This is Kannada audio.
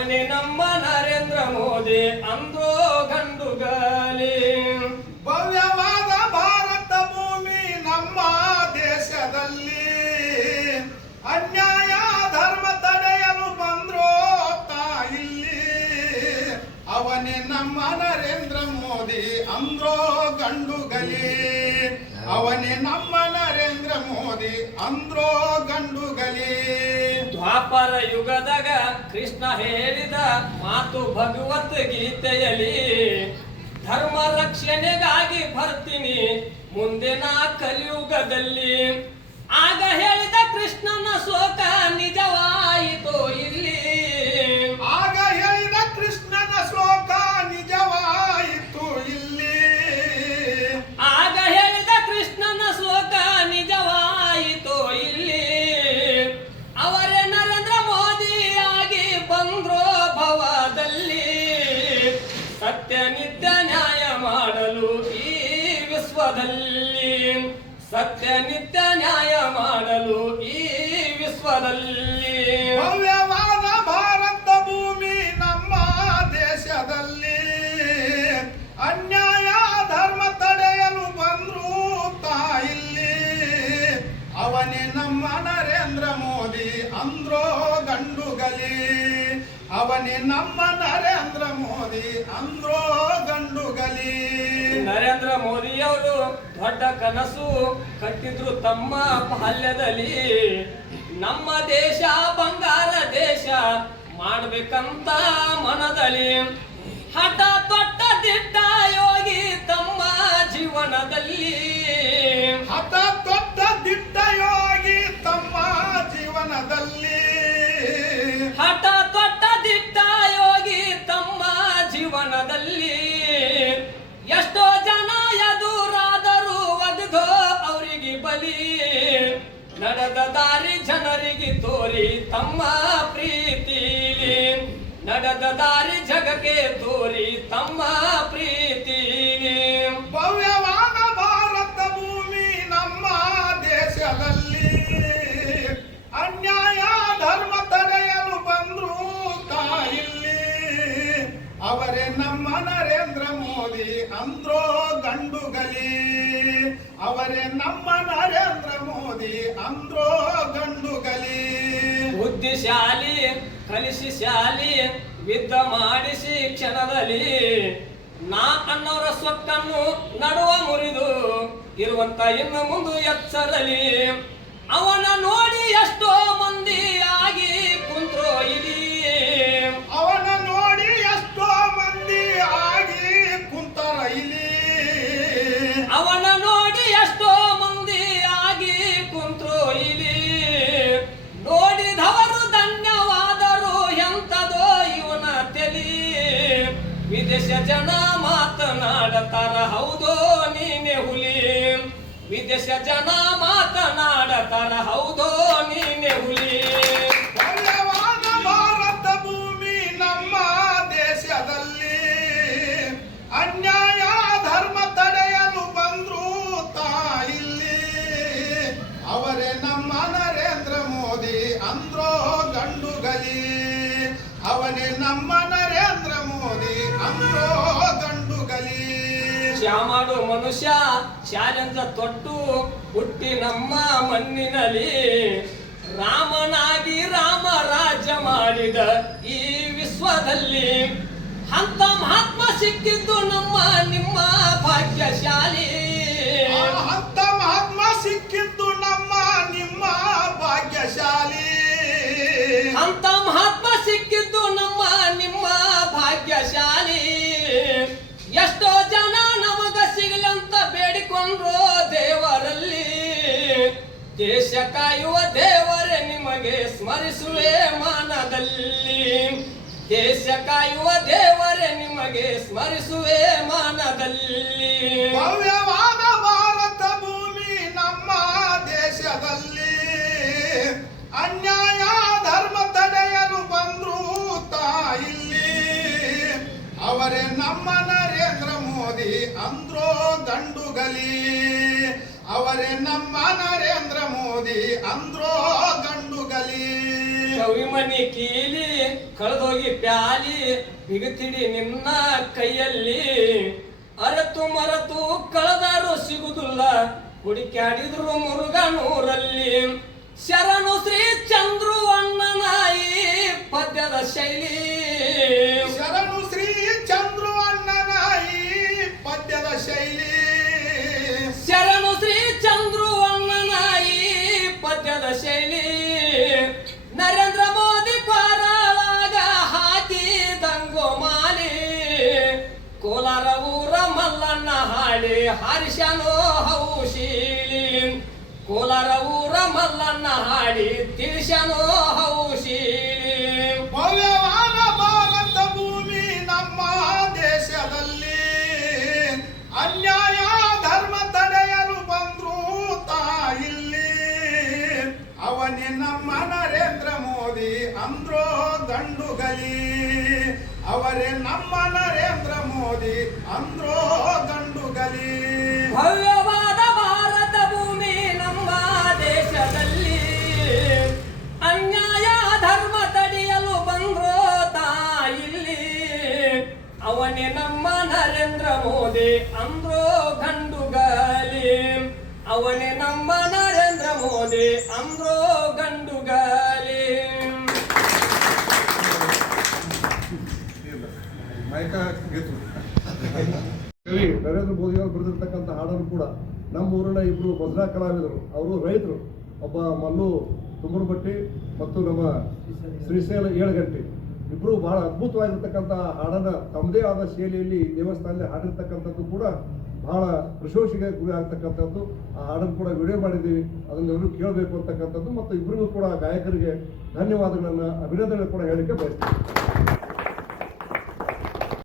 ಅವನೇ ನಮ್ಮ ನರೇಂದ್ರ ಮೋದಿ ಅಂದ್ರೋ ಗಂಡುಗಲಿ. ಭವ್ಯವಾದ ಭಾರತ ಭೂಮಿ ನಮ್ಮ ದೇಶದಲ್ಲಿ ಅನ್ಯಾಯ ಧರ್ಮ ತಡೆಯಲು ಬಂದ್ರೋ ಇಲ್ಲಿ. ಅವನೇ ನಮ್ಮ ನರೇಂದ್ರ ಮೋದಿ ಅಂದ್ರೋ ಗಂಡುಗಲಿ. ಅವನೇ ನಮ್ಮ ನರೇಂದ್ರ ಮೋದಿ ಅಂದ್ರೋ ಗಂಡುಗಲಿ. ದ್ವಾಪರ ಯುಗದಾಗ ಕೃಷ್ಣ ಹೇಳಿದ ಮಾತು ಭಗವದ್ಗೀತೆಯಲ್ಲಿ, ಧರ್ಮ ರಕ್ಷಣೆಗಾಗಿ ಬರ್ತೀನಿ ಮುಂದೆ ನಾ ಕಲಿಯುಗದಲ್ಲಿ. ಆಗ ಹೇಳಿದ ಕೃಷ್ಣನ ಶೋಕ ನಿಜವಾಯಿತು ಇಲ್ಲಿ. ಆಗ ಹೇಳಿದ ಕೃಷ್ಣನ ಶ್ಲೋಕ ನಿಜವಾಯಿತು ಇಲ್ಲಿ. ಆಗ ಹೇಳಿದ ಕೃಷ್ಣನ ಶೋಕ ನಿಜವಾಯಿತು ಇಲ್ಲಿ. ಅವರೇ ನರೇಂದ್ರ ಮೋದಿಯಾಗಿ ಬಂದ್ರೋ ಭವದಲ್ಲಿ, ಸತ್ಯ ನಿತ್ಯ ನ್ಯಾಯ ಮಾಡಲು ಈ ವಿಶ್ವದಲ್ಲಿ. ಸತ್ಯ ನಿತ್ಯ ನ್ಯಾಯ ಮಾಡಲು ಈ ವಿಶ್ವದಲ್ಲಿ. ಭವ್ಯವಾದ ಭಾರತ ಭೂಮಿ ನಮ್ಮ ದೇಶದಲ್ಲಿ ಅನ್ಯಾಯ ಧರ್ಮ ತಡೆಯಲು ಬಂದ್ರು ಇಲ್ಲಿ. ಅವನೇ ನಮ್ಮ ನರೇಂದ್ರ ಮೋದಿ ಅಂದ್ರೋ ಗಂಡುಗಲಿ. ಅವನೇ ನಮ್ಮ ನರೇಂದ್ರ ಮೋದಿ ಅಂದ್ರೋ ಗಂಡುಗಲಿ. ನರೇಂದ್ರ ಮೋದಿಯವರು ದೊಡ್ಡ ಕನಸು ಕಟ್ಟಿದ್ರು ತಮ್ಮ ಬಾಲ್ಯದಲ್ಲಿ. ನಮ್ಮ ದೇಶ ಬಂಗಾರ ದೇಶ ಮಾಡ್ಬೇಕಂತ ಮನದಲ್ಲಿ. ಹಠ ತೊಟ್ಟ ದಿಟ್ಟ ಯೋಗಿ ತಮ್ಮ ಜೀವನದಲ್ಲಿ. ಹಠ ತೊಟ್ಟ ದಿಟ್ಟ ಯೋಗಿ ತಮ್ಮ ಜೀವನದಲ್ಲಿ. ಹಠ ತೊಟ್ಟ ದಿಟ್ಟ ಯೋಗಿ ತಮ್ಮ ಜೀವನದಲ್ಲಿ. ಎಷ್ಟೋ ಜನ ಎದುರಾದರೂ ಒಗ್ದೋ ಅವರಿಗೆ ಬಲಿ. ನಡೆದ ದಾರಿ ಜನರಿಗೆ ತೋರಿ ತಮ್ಮ ಪ್ರೀತಿಲಿ. ನಡೆದ ದಾರಿ ಜಗಕ್ಕೆ ತೋರಿ ತಮ್ಮ ಪ್ರೀತಿಲಿ. ಭವ್ಯವಾದ ಭಾರತ ಭೂಮಿ ನಮ್ಮ ದೇಶದಲ್ಲಿ ಅನ್ಯಾಯ ಧರ್ಮ ತಡೆಯಲು ಬಂದ್ರು ಇಲ್ಲಿ. ಅವರೇ ನಮ್ಮ ನರೇಂದ್ರ ಮೋದಿ ಅಂದ್ರೋ ಗಂಡುಗಲಿ. ಅವರೇ ನಮ್ಮ ನರೇಂದ್ರ ಮೋದಿ ಅಂದ್ರೋ ಗಂಡುಗಲಿ. ಬುದ್ಧಿಶಾಲಿ ಕಲಿಸಿ ಶಾಲಿ ವಿದ್ಯೆ ಮಾಡಿಸಿ ಕ್ಷಣದಲ್ಲಿ. ನಾ ಅನ್ನೋರ ಸೊಕ್ಕನ್ನು ನಡುವ ಮುರಿದು ಇರುವಂತ ಇನ್ನು ಮುಂದೆ ಎಚ್ಚರಲಿ. ಅವನ ನೋಡಿ ಎಷ್ಟೋ ಮಂದಿ ಆಗಿ ಕುಂತ್ರೋ ಇಲ್ಲಿ. ಅವನ ನೋಡಿ ಎಷ್ಟೋ ಮಂದಿ ಆಗಿ ಕುಂತರ ಇಲ್ಲಿ. ಅವನ ನೋಡಿ ಎಷ್ಟೋ ಮಂದಿ ಆಗಿ ಕುಂತ್ರೋ ಇಲ್ಲಿ. ನೋಡಿದವರು ಧನ್ಯವಾದರು ಎಂತದೋ ಇವನ ತೆಲಿ. ವಿದೇಶ ಜನ ಮಾತನಾಡತಾರ ಹೌದೋ ನೀನೆ ಹುಲಿ. ವಿದೇಶ ಜನ ಮಾತನಾಡತಾರ ಹೌದೋ ನೀನೆ ಹುಲಿ. ಭವ್ಯವಾದ ಭಾರತ ಭೂಮಿ ನಮ್ಮ ದೇಶದಲ್ಲಿ ಅನ್ಯಾಯ ಧರ್ಮ ತಡೆಯಲು ಬಂದ್ರು ಇಲ್ಲಿ. ಅವರೇ ನಮ್ಮ ನರೇಂದ್ರ ಮೋದಿ ಅಂದ್ರೋ ಗಂಡುಗಲಿ. ಅವನೇ ನಮ್ಮ ನರೇಂದ್ರ ಮೋದಿ ಅಂದ್ರೋ ಗಂಡುಗಲಿ. ಶ್ಯಾಮಾಡು ಮನುಷ್ಯ ಚಾಲೆಂಜ ತೊಟ್ಟು ಹುಟ್ಟಿ ನಮ್ಮ ಮಣ್ಣಿನಲ್ಲಿ. ರಾಮನಾಗಿ ರಾಮ ರಾಜ್ಯ ಮಾಡಿದ ಈ ವಿಶ್ವದಲ್ಲಿ. ಅಂತ ಮಹಾತ್ಮ ಸಿಕ್ಕಿದ್ದು ನಮ್ಮ ನಿಮ್ಮ ಭಾಗ್ಯಶಾಲಿ. ಅಂತ ಮಹಾತ್ಮ ಸಿಕ್ಕಿದ್ದು ನಮ್ಮ ನಿಮ್ಮ ಭಾಗ್ಯಶಾಲಿ. ಅಂತ ಮಹಾತ್ಮ ಸಿಕ್ಕಿದ್ದು ನಮ್ಮ ನಿಮ್ಮ ಭಾಗ್ಯಶಾಲಿ. ಎಷ್ಟೋ ಜನ ನಮಗ ಸಿಗಲಂತ ಬೇಡಿಕೊಂಡ್ರು ದೇವರಲ್ಲಿ. ದೇಶ ಕಾಯುವ ದೇವರೇ ನಿಮಗೆ ಸ್ಮರಿಸುವೆ ಮಾನದಲ್ಲಿ. ದೇಶ ಕಾಯುವ ದೇವರೇ ನಿಮಗೆ ಸ್ಮರಿಸುವೆ ಮಾನದಲ್ಲಿ. ಭವ್ಯವಾದ ಭಾರತ ಭೂಮಿ ನಮ್ಮ ದೇಶದಲ್ಲಿ ಅನ್ಯಾಯ ಧರ್ಮ ತಡೆಯಲು ಬಂದ್ರು ಇಲ್ಲಿ. ಅವರೇ ನಮ್ಮ ನರೇಂದ್ರ ಮೋದಿ ಅಂದ್ರೋ ಗಂಡುಗಲಿ. ಅವರೇ ನಮ್ಮ ನರೇಂದ್ರ ಮೋದಿ ಅಂದ್ರೋ ಗಂಡುಗಲಿ. ಶವಿ ಮನಿ ಕೀಲಿ ಕಳೆದೋಗಿ ಪ್ಯಾಲಿ ಬಿಗುತ್ತಿಡಿ ನಿನ್ನ ಕೈಯಲ್ಲಿ ಅರತು ಮರತು ಕಳೆದಾರು ಸಿಗುದಿಲ್ಲ ಹುಡುಕ್ಯಾಡಿದ್ರು ಮುರುಗನೂರಲ್ಲಿ ಶರಣು ಶ್ರೀ ಚಂದ್ರು ಅಣ್ಣನಾಯಿ ಪದ್ಯದ ಶೈಲಿ ಶರಣು ಶ್ರೀ ಚಂದ್ರು ಅಣ್ಣನಾಯಿ ಪದ್ಯದ ಶೈಲಿ ಶರಣು ಶ್ರೀ ಚಂದ್ರು ಅಣ್ಣನಾಯಿ ಪದ್ಯದ ಶೈಲಿ ನರೇಂದ್ರ ಮೋದಿ ಕೋರಾಳಾಗ ಹಾಕಿದಂಗೋ ಮಾಲಿ ಕೋಲಾರ ಊರ ಮಲ್ಲಣ್ಣ ಹಾಡಿ ಹರಿಶನೋ ಹೌಶೀಲಿ ಕೋಲಾರ ಊರ ಮಲ್ಲಣ್ಣ ಹಾಡಿ ತಿಳಿಶನೋ ಹೌಶೀಲಿ ಭವ್ಯವಾದ ಭಾರತ ಭೂಮಿ ನಮ್ಮ ದೇಶದಲ್ಲಿ ಅನ್ಯಾಯ ಧರ್ಮ ತಡೆಯಲು ಬಂದ್ರು ತಾಯಿಲ್ಲಿ ಅವನೇ ನಮ್ಮ ನರೇಂದ್ರ ಮೋದಿ ಅಂದ್ರೋ ದಂಡುಗಲಿ ಅವರೇ ನಮ್ಮ ನರೇಂದ್ರ ಮೋದಿ ಅಂದ್ರೋ ದಂಡುಗಲಿ ಭವ್ಯವಾದ ಭಾರತ ಭೂಮಿ ನಮ್ಮ ದೇಶದಲ್ಲಿ ಅನ್ಯಾಯ ಧರ್ಮ ತಡೆಯಲು ಬಂದ್ರೋ ತಾಯಿಲ್ಲಿ ಅವನೇ ನಮ್ಮ ನರೇಂದ್ರ ಮೋದಿ ಅಂದ್ರೋ ಗಂಡುಗಲಿ ಅವನೇ ನಮ್ಮ ನರೇಂದ್ರ ಮೋದಿ ಅಂದ್ರೋ ಗಂಡುಗಲಿ ಕವಿ ನರೇಂದ್ರ ಮೋದಿ ಅವರು ಬರೆದಿರ್ತಕ್ಕಂಥ ಹಾಡನ್ನು ಕೂಡ ನಮ್ಮ ಊರಿನ ಇಬ್ಬರು ಭಜನಾ ಕಲಾವಿದರು ಅವರು ರೈತರು, ಒಬ್ಬ ಮಲ್ಲು ತುಮರಬಟ್ಟಿ ಮತ್ತು ನಮ್ಮ ಶ್ರೀಶೈಲ ಏಳಗಂಟಿ ಇಬ್ಬರು ಬಹಳ ಅದ್ಭುತವಾಗಿರ್ತಕ್ಕಂಥ ಹಾಡನ್ನು ತಮ್ಮದೇ ಆದ ಶೈಲಿಯಲ್ಲಿ ದೇವಸ್ಥಾನದಲ್ಲಿ ಹಾಡಿರ್ತಕ್ಕಂಥದ್ದು ಕೂಡ ಬಹಳ ಪ್ರಶಂಸೆಗೆ ಗುರಿ ಆಗ್ತಕ್ಕಂಥದ್ದು. ಆ ಹಾಡನ್ನು ಕೂಡ ವಿಡಿಯೋ ಮಾಡಿದ್ದೀವಿ, ಅದನ್ನೆಲ್ಲರೂ ಕೇಳಬೇಕು ಅಂತಕ್ಕಂಥದ್ದು ಮತ್ತು ಇಬ್ಬರಿಗೂ ಕೂಡ ಗಾಯಕರಿಗೆ ಧನ್ಯವಾದಗಳನ್ನು ಅಭಿನಂದನೆ ಕೂಡ ಹೇಳಲಿಕ್ಕೆ ಬಯಸ್ತೀನಿ.